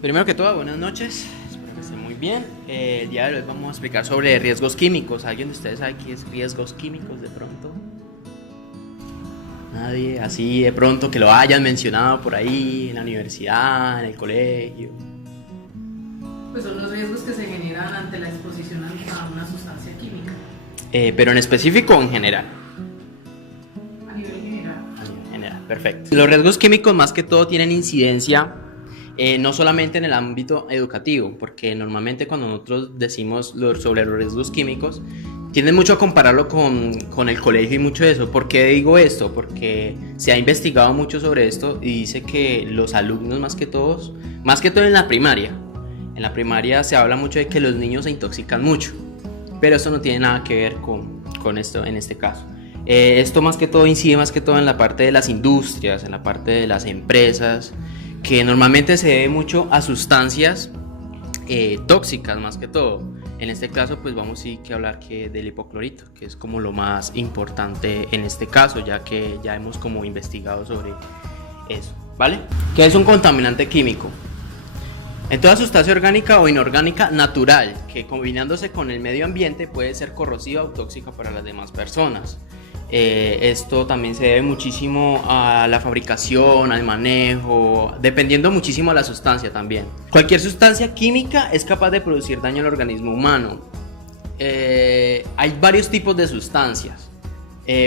Primero que todo, buenas noches, espero que estén muy bien. El día de hoy vamos a explicar sobre riesgos químicos. ¿Alguien de ustedes sabe qué es riesgos químicos de pronto? Nadie, así de pronto que lo hayan mencionado por ahí en la universidad, en el colegio. Pues son los riesgos que se generan ante la exposición a una sustancia química. Pero en específico o en general. A nivel general. A nivel general, perfecto. Los riesgos químicos más que todo tienen incidencia no solamente en el ámbito educativo, porque normalmente cuando nosotros decimos sobre los riesgos químicos, tienden mucho a compararlo con el colegio y mucho de eso. ¿Por qué digo esto? Porque se ha investigado mucho sobre esto y dice que los alumnos más que todo en la primaria se habla mucho de que los niños se intoxican mucho, pero esto no tiene nada que ver con esto en este caso. Esto más que todo incide más que todo en la parte de las industrias, en la parte de las empresas, que normalmente se debe mucho a sustancias tóxicas más que todo. En este caso pues vamos sí que hablar del hipoclorito, que es como lo más importante en este caso, ya que ya hemos como investigado sobre eso, ¿vale? ¿Qué es un contaminante químico? En toda sustancia orgánica o inorgánica natural que combinándose con el medio ambiente puede ser corrosiva o tóxica para las demás personas. Esto también se debe muchísimo a la fabricación, al manejo, dependiendo muchísimo de la sustancia también. Cualquier sustancia química es capaz de producir daño al organismo humano. Hay varios tipos de sustancias.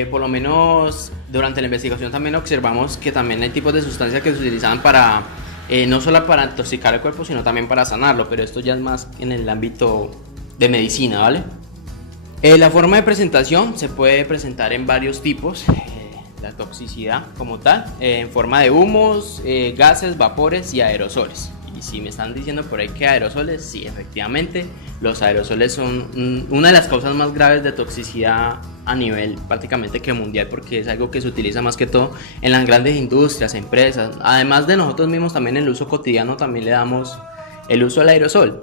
Por lo menos durante la investigación también observamos que también hay tipos de sustancias que se utilizaban para no solo para intoxicar el cuerpo, sino también para sanarlo, pero esto ya es más en el ámbito de medicina, ¿vale? La forma de presentación se puede presentar en varios tipos, la toxicidad como tal, en forma de humos, gases, vapores y aerosoles. Y si me están diciendo por ahí que aerosoles, sí, efectivamente, los aerosoles son una de las causas más graves de toxicidad a nivel prácticamente que mundial, porque es algo que se utiliza más que todo en las grandes industrias, empresas. Además de nosotros mismos, también en el uso cotidiano también le damos el uso al aerosol.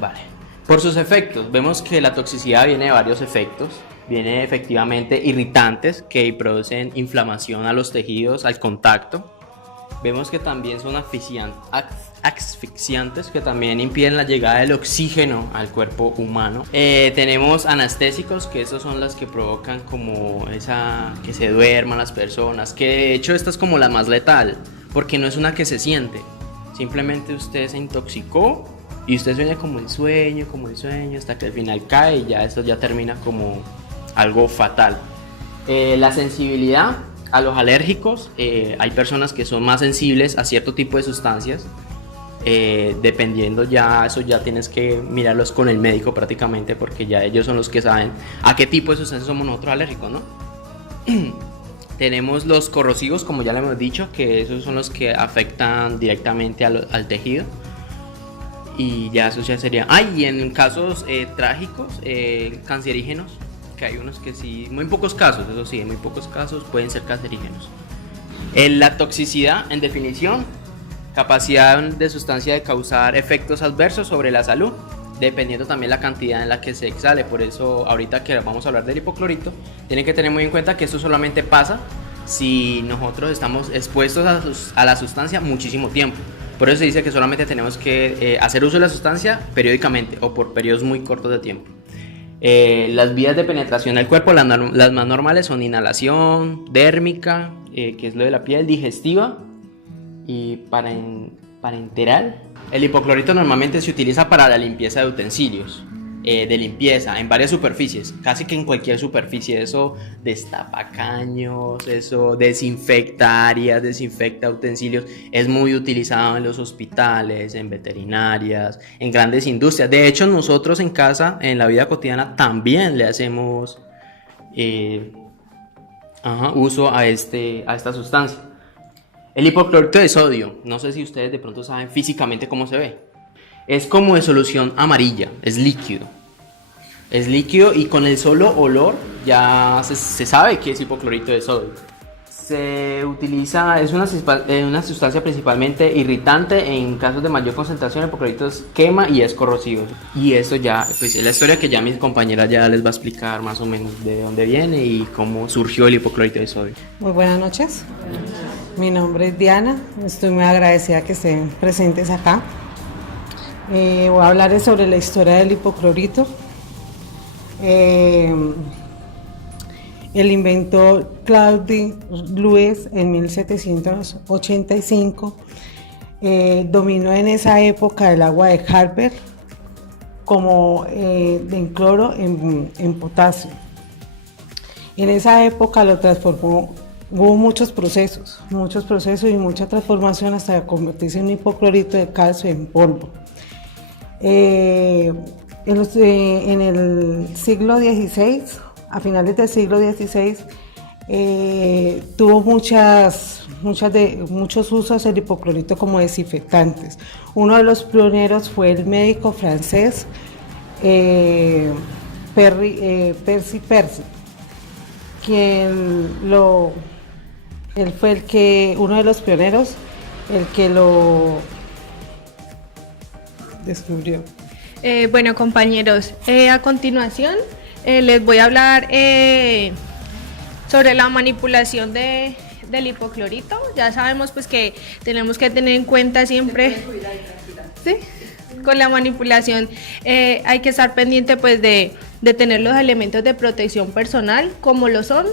Vale. Por sus efectos, vemos que la toxicidad viene de varios efectos. Viene efectivamente irritantes que producen inflamación a los tejidos al contacto. Vemos que también son asfixiantes que también impiden la llegada del oxígeno al cuerpo humano. Tenemos anestésicos, que esos son las que provocan como que se duerman las personas, que de hecho esta es como la más letal, porque no es una que se siente, simplemente usted se intoxicó y usted sueña como el sueño, hasta que al final cae y ya esto ya termina como algo fatal. La sensibilidad a los alérgicos, hay personas que son más sensibles a cierto tipo de sustancias, dependiendo ya, eso ya tienes que mirarlos con el médico prácticamente, porque ya ellos son los que saben a qué tipo de sustancias somos nosotros alérgicos, ¿no? Tenemos los corrosivos, como ya le hemos dicho, que esos son los que afectan directamente al tejido. Y ya eso ya sería. Y en casos trágicos, cancerígenos, que hay unos que sí, muy pocos casos, eso sí, en muy pocos casos pueden ser cancerígenos. La toxicidad, en definición, capacidad de sustancia de causar efectos adversos sobre la salud, dependiendo también la cantidad en la que se exhale. Por eso, ahorita que vamos a hablar del hipoclorito, tienen que tener muy en cuenta que esto solamente pasa si nosotros estamos expuestos a la sustancia muchísimo tiempo. Por eso se dice que solamente tenemos que hacer uso de la sustancia periódicamente o por periodos muy cortos de tiempo. Las vías de penetración del cuerpo, las más normales son inhalación, dérmica, que es lo de la piel, digestiva y parenteral. El hipoclorito normalmente se utiliza para la limpieza de utensilios, de limpieza en varias superficies, casi que en cualquier superficie. Eso destapa caños, eso desinfecta áreas, desinfecta utensilios. Es muy utilizado en los hospitales, en veterinarias, en grandes industrias. De hecho, nosotros en casa, en la vida cotidiana, también le hacemos uso a esta sustancia. El hipoclorito de sodio, no sé si ustedes de pronto saben físicamente cómo se ve. Es como de solución amarilla, es líquido. Es líquido y con el solo olor ya se sabe que es hipoclorito de sodio. Se utiliza, es una sustancia principalmente irritante. En casos de mayor concentración, el hipoclorito quema y es corrosivo. Y esto ya, pues es la historia que ya mis compañeras ya les va a explicar más o menos de dónde viene y cómo surgió el hipoclorito de sodio. Muy buenas noches. Mi nombre es Diana, estoy muy agradecida que estén presentes acá. Voy a hablarles sobre la historia del hipoclorito. El inventó Claude Lewis en 1785. Dominó en esa época el agua de Harper como en cloro en potasio. En esa época lo transformó, hubo muchos procesos y mucha transformación hasta convertirse en un hipoclorito de calcio en polvo. En el siglo XVI, a finales del siglo XVI, tuvo muchos usos el hipoclorito como desinfectantes. Uno de los pioneros fue el médico francés Percy, él fue uno de los pioneros, el que lo descubrió. Bueno, compañeros, a continuación les voy a hablar sobre la manipulación del hipoclorito. Ya sabemos pues que tenemos que tener en cuenta siempre, ¿sí? Con la manipulación hay que estar pendiente pues de tener los elementos de protección personal, como lo son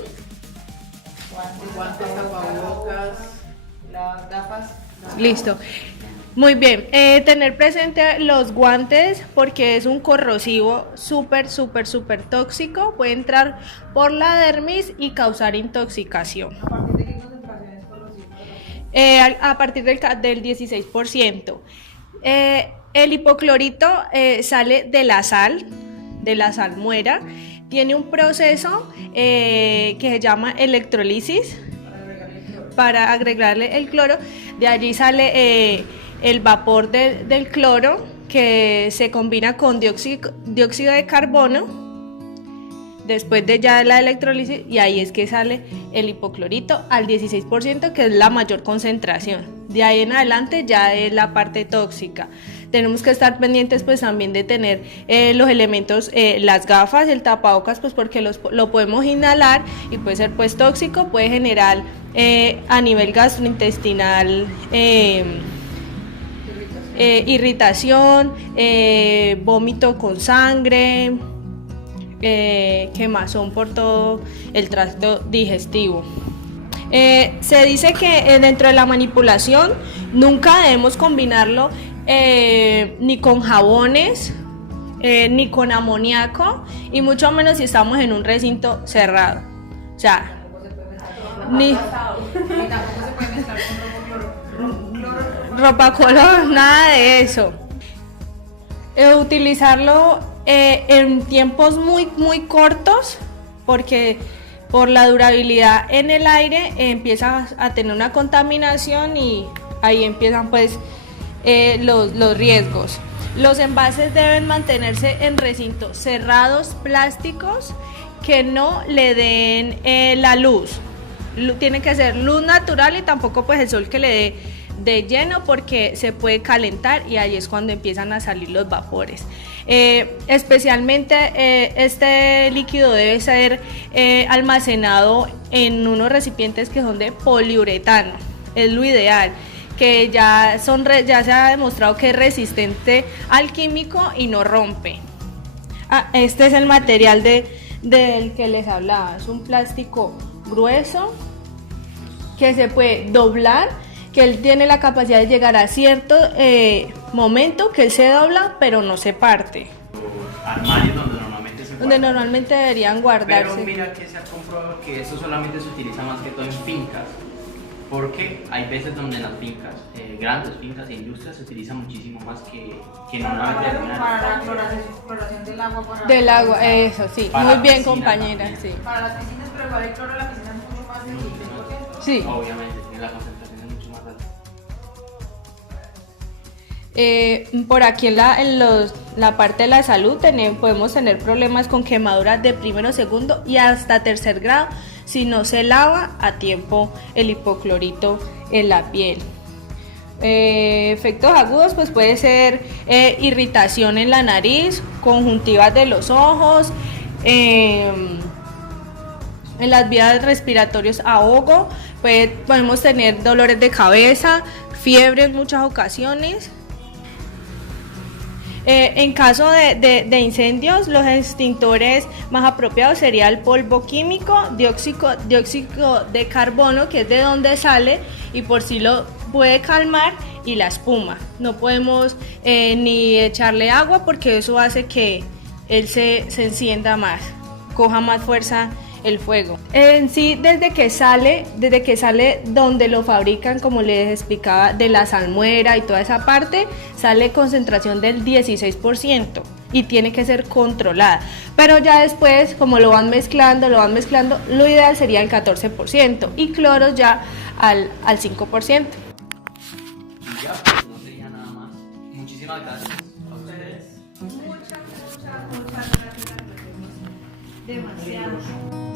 Guantes, tapabocas, las gafas. Listo. Muy bien, tener presente los guantes porque es un corrosivo súper tóxico, puede entrar por la dermis y causar intoxicación. ¿A partir de qué concentración es corrosivo? A partir del 16%. El hipoclorito sale de la salmuera, tiene un proceso que se llama electrolisis para agregarle el cloro, de allí sale el vapor del cloro que se combina con dióxido de carbono después de ya la electrólisis, y ahí es que sale el hipoclorito al 16%, que es la mayor concentración. De ahí en adelante ya es la parte tóxica. Tenemos que estar pendientes pues también de tener los elementos, las gafas, el tapabocas, pues porque lo podemos inhalar y puede ser pues tóxico, puede generar a nivel gastrointestinal irritación, vómito con sangre, quemazón por todo el tracto digestivo. Se dice que dentro de la manipulación nunca debemos combinarlo ni con jabones, ni con amoníaco, y mucho menos si estamos en un recinto cerrado. O sea, ni Tampoco se puede mezclar con ropa color, nada de eso. Utilizarlo en tiempos muy cortos, porque por la durabilidad en el aire empieza a tener una contaminación y ahí empiezan pues los riesgos. Los envases deben mantenerse en recintos cerrados, plásticos, que no le den la luz. Tiene que ser luz natural y tampoco pues el sol que le dé de lleno, porque se puede calentar y ahí es cuando empiezan a salir los vapores. Especialmente este líquido debe ser almacenado en unos recipientes que son de poliuretano, es lo ideal, que ya se ha demostrado que es resistente al químico y no rompe. Este es el material del que les hablaba, es un plástico grueso que se puede doblar, que él tiene la capacidad de llegar a cierto momento que él se dobla pero no se parte. Armarios donde normalmente deberían guardarse. Pero mira que se ha comprobado que eso solamente se utiliza más que todo en fincas, porque hay veces donde en las fincas, grandes fincas e industrias, se utiliza muchísimo más que en una veterinaria. Para la cloración del agua. Del agua, eso sí, para muy bien, piscina compañera, también. sí. Para las piscinas, pero igual el cloro de la piscina es mucho más del 16%. Sí. Obviamente, la concentración es mucho más alta. Por aquí en la parte de la salud podemos tener problemas con quemaduras de primero, segundo y hasta tercer grado si no se lava a tiempo el hipoclorito en la piel. Efectos agudos pues puede ser irritación en la nariz, conjuntivas de los ojos, en las vías respiratorias ahogo, Podemos tener dolores de cabeza, fiebre en muchas ocasiones. En caso de incendios, los extintores más apropiados sería el polvo químico, dióxido de carbono, que es de donde sale y por sí lo puede calmar, y la espuma. No podemos ni echarle agua porque eso hace que él se encienda más, coja más fuerza el fuego. En sí, desde que sale donde lo fabrican, como les explicaba, de la salmuera y toda esa parte, sale concentración del 16% y tiene que ser controlada. Pero ya después, como lo van mezclando, lo ideal sería el 14% y cloros ya al 5%. Y ya, pues no sería nada más. Muchísimas gracias a ustedes. Muchas gracias. Demasiado.